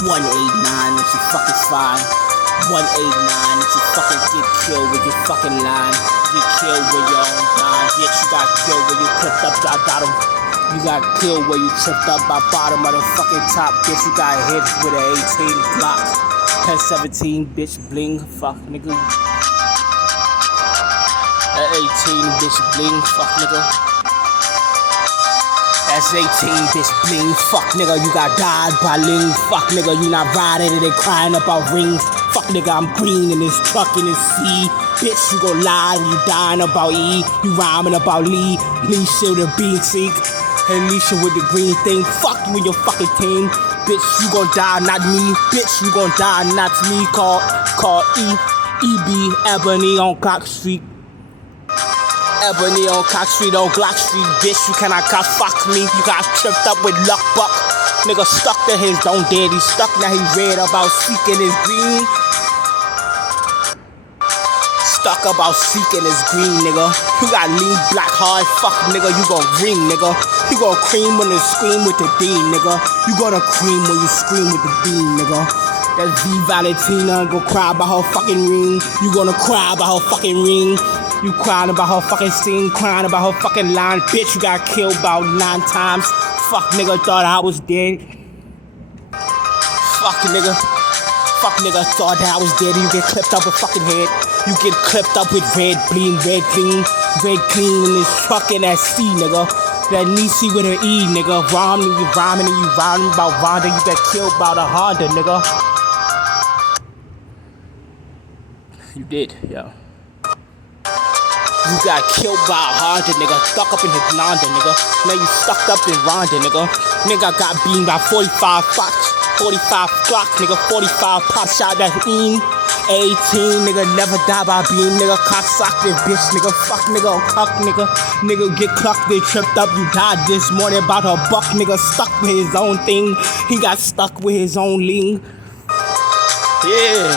189 that you fucking find. 189 that you fucking get killed with your fucking line. Get killed with your own line. Bitch, you got killed when you tripped up by bottom. You got killed when you tripped up by bottom of the fucking top. Bitch, you got hit with an 18 Glock. 10-17, bitch, bling, fuck, nigga. That 18, bitch, bling, fuck, nigga. That's 18, bitch, bling, fuck, nigga. You got died by Ling, fuck, nigga. You not riding it and crying about rings. Fuck, nigga, I'm green in this truck in this sea. Bitch, you gon' lie when you dying about E. You rhyming about Lee. Lee shield and bean seek. Alicia with the green thing. Fuck you and your fucking team. Bitch, you gon' die, not me. Bitch, you gon' die, not me. Call E.B. Ebony on Clock Street. Ebony on Cock Street, on Glock Street, bitch, you cannot fuck me. You got tripped up with luck buck. Nigga stuck to his don't dead, he stuck, now he read about seeking his green. Stuck about seeking his green, nigga. You got lean black hard, fuck, nigga, you gon' ring, nigga. You gon' cream when you scream with the bean, nigga. You gonna cream when you scream with the bean, nigga. That's V Valentina, go cry about her fucking ring. You gonna cry about her fucking ring. You crying about her fucking scene, crying about her fucking line. Bitch, you got killed about 9 times. Fuck, nigga, thought I was dead. Fuck, nigga. Fuck, nigga, thought that I was dead. You get clipped up with fucking head. You get clipped up with red clean in this truck in that C, nigga. That Nisi with an E, nigga. Rhyming about Vonda. You get killed by the Honda, nigga. You did, yeah. You got killed by a Honda, nigga. Stuck up in his Nanda, nigga. Now you stuck up in Ronda, nigga. Nigga got beamed by 45 Fox, 45 Glock, nigga. 45 pop shot that E. 18, nigga. Never die by beam, nigga. Cock sock this bitch, nigga. Fuck, nigga. Cuck, nigga. Nigga get clucked, they tripped up. You died this morning about a buck, nigga. Stuck with his own thing. He got stuck with his own ling. Yeah.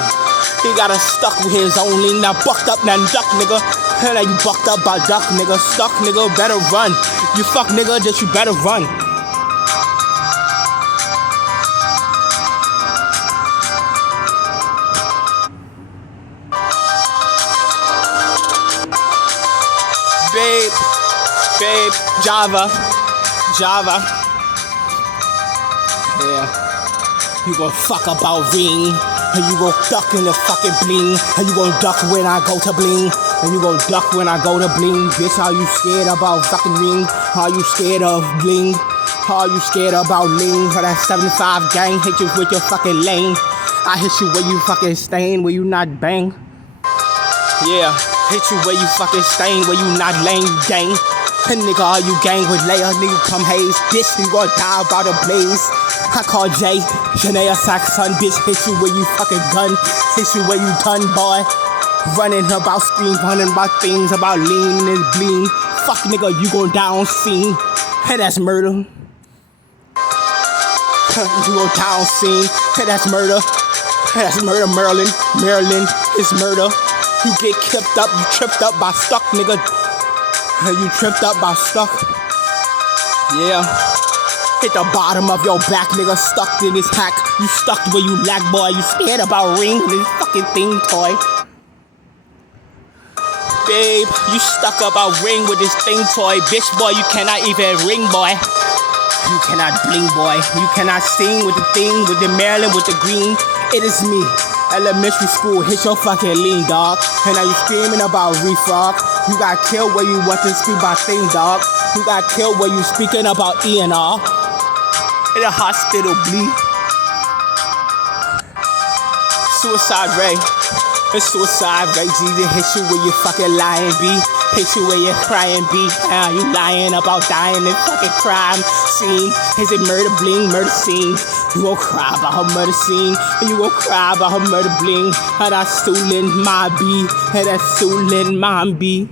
He got stuck with his own ling. Now bucked up, now duck, nigga. Now you bucked up by duck, nigga. Stuck, nigga, better run. You fuck, nigga, just you better run. Babe, Java. Yeah. You gon' fuck about ring. And you gon' duck in the fucking bling. And you gon' duck when I go to bling. And you gon' duck when I go to bling. Bitch, are you scared about fucking ring? Are you scared of bling? Are you scared about ling? For that 75 gang, hit you with your fucking lane. I hit you where you fucking stain, where you not bang. Yeah, hit you where you fucking stain, where you not lame, gang. And nigga, are you gang with Leia? Nigga, come haze. Bitch, you gon' die about a blaze. I call Jay, Janiya Saxon, bitch, hit you where you fucking gun. Hit you where you done, boy. Running about scream, running about things, about lean and bling. Fuck, nigga, you gon' die on scene. Hey, that's murder. You gon' die on scene. Hey, that's murder. Hey, that's murder, Maryland, it's murder. You get clipped up, you tripped up by stuck, nigga. You tripped up by stuck. Yeah. Hit the bottom of your back, nigga. Stuck in this hack. You stuck where you lack, boy. You scared about ring this fucking thing, toy. Babe, you stuck about ring with this thing, toy. Bitch, boy, you cannot even ring, boy. You cannot bling, boy. You cannot sing with the thing, with the Maryland, with the green. It is me. Elementary school, hit your fucking lean, dog. And now you screaming about refrog. You got killed where you want to speak about thing, dog. You got killed where you speaking about ENR. In the hospital, bleed. Suicide Ray. It's Suicide Ray. Jesus hit you where you fucking lying, B. Hit you where you crying, B. Now you lying about dying in fucking crime scene. Is it murder bling, murder scene? You gon' cry about her murder scene. And you gon' cry about her murder bling. And that's stolen my B. And that's stolen my B.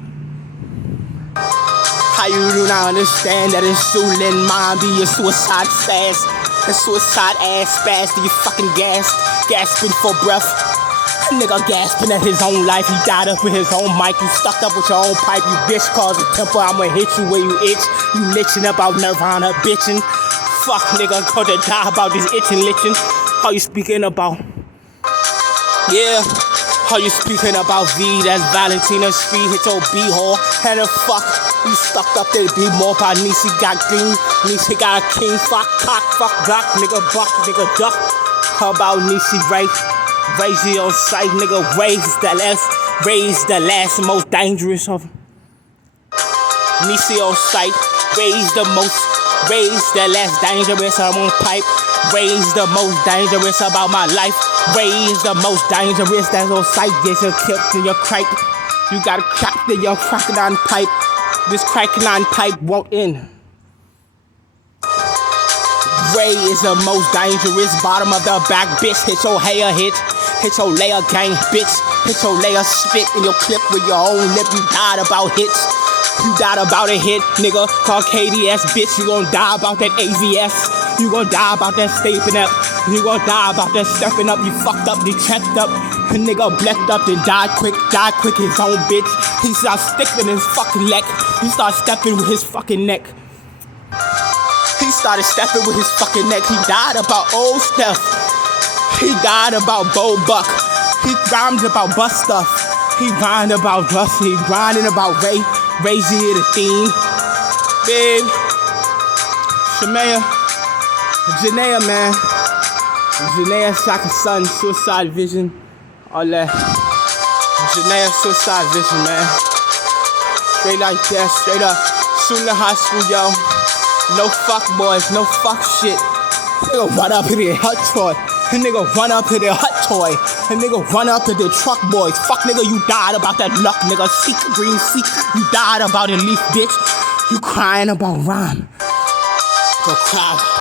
How you do not understand that it's stolen my B? Your suicide fast. That suicide ass fast. You fucking gasping for breath. Nigga gasping at his own life. He died up with his own mic. You stuck up with your own pipe. You bitch cause a temper. I'ma hit you where you itch. You litching about Nirvana bitching. Fuck nigga, gonna die about this itching lichen. How you speaking about? Yeah. How you speaking about V? That's Valentina's Street. Hit your B-hole. And the fuck, you stuck up there to be more by Nisi got green. Nisi got a king. Fuck, cock, fuck, block. Nigga, buck, nigga, duck. How about Nisi Ray? Raise it on sight, nigga. Raise the last most dangerous of Nisi on sight. Raise the last dangerous. I'm on pipe. Raise the most dangerous about my life. Raise the most dangerous that's on sight. Get your clip to your crack. You gotta crack to your crocodile pipe. This crocodile pipe won't end. Ray is the most dangerous. Bottom of the back, bitch. Hit your hair hit. Hit your layer gang, bitch. Hit your layer spit in your clip with your own lip. You died about hits. You died about a hit, nigga. Call KDS, bitch. You gon' die about that AVS. You gon' die about that stapling up. You gon' die about that stepping up. You fucked up, you checked up. A nigga blecked up and died quick his own bitch. He start sticking his fucking neck. He start stepping with his fucking neck. He started stepping with his fucking neck. He died about old stuff. He died about Bo Buck. He rhymed about bus stuff. He rhymed about Russ. He grinding about Ray Z the theme. Babe. Janiya, man. Janiya shot his son, suicide vision. All that. Janiya suicide vision, man. Straight like that, straight up. Shooting in high school, yo. No fuck boys, no fuck shit. Nigga run up in their hut toy. A nigga run up in their hut toy. A nigga run up in their truck boys. Fuck nigga, you died about that luck, nigga. Seek green seek. You died about a leaf, bitch. You crying about rhyme. Go cry.